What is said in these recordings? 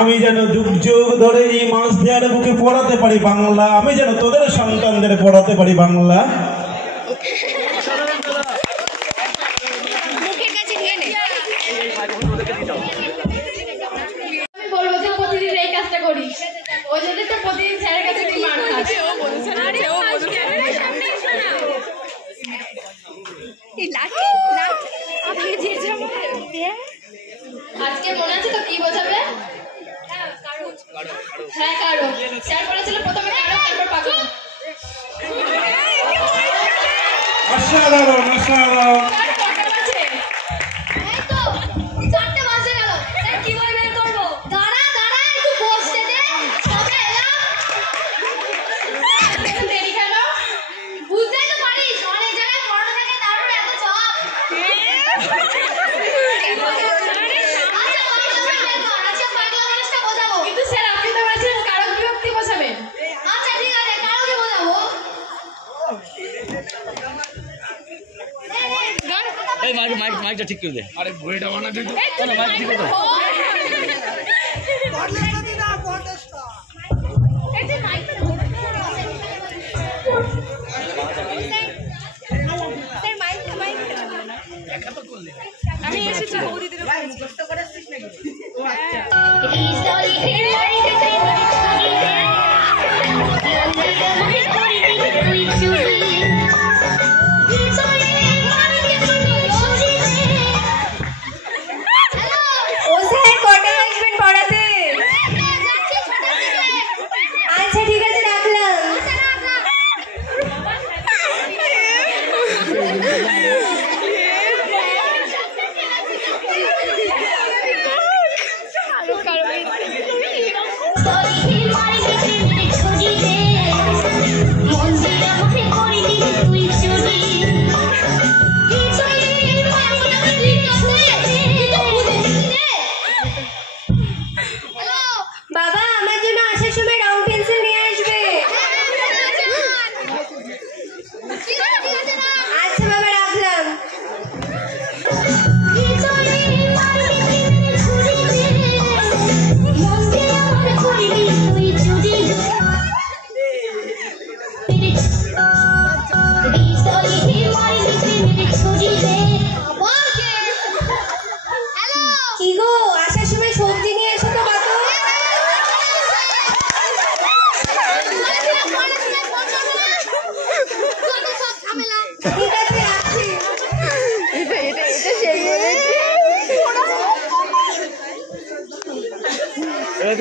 আমি যেন যুগ যুগ ধরে এই মাছ দেওয়ার বুকে পড়াতে পারি বাংলা, আমি যেন তোদের সন্তানদের পড়াতে পারি বাংলা। আমি বলবো যে প্রতিদিন এই কাজটা করিস, ওই জন্য তো প্রতিদিন স্যারের কাছে তুই মার খাস। আজকে মনে আছে তো কি বোঝাবে? হ্যাঁ কারো, স্যার বলেছিল প্রথমে কারো তারপর পাগল। অসাধারণ অসাধারণ। মাইকটা ঠিক করে দে। আরে বইটা বানাতে তো না মাইক ঠিক করে আমি এসেছি বৌদিদের কষ্ট করে আসছিস নাকি? ও আচ্ছা।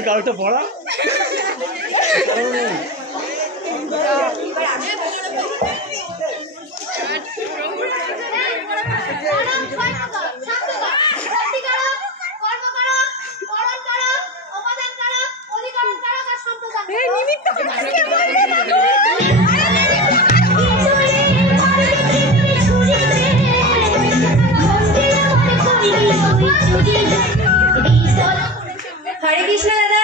কাউটা পড়া হরে কৃষ্ণ দাদা।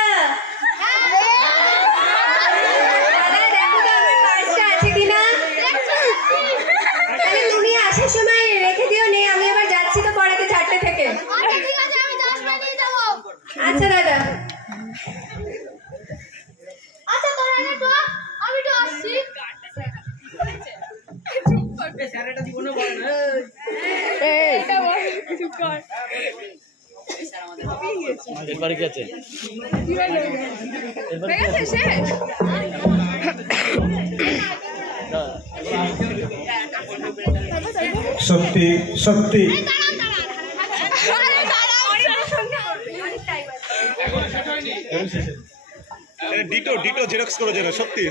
আচ্ছা দাদা। আচ্ছা তোরা আগে তো আমি তো আসছি। চুপ কর বে স্যারটা দিব না বল না। এই এটা বল চুপ কর। স্যার আমাদের হয়ে গেছে। এরপরে কি আছে? কি হলো? হয়ে গেছে শেষ। সত্যি সত্যি ডিটো ডিটো জেরক্স করো যেন সত্যি।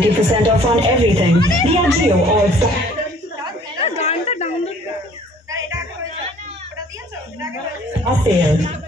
90% off on everything. Diageo or a sale.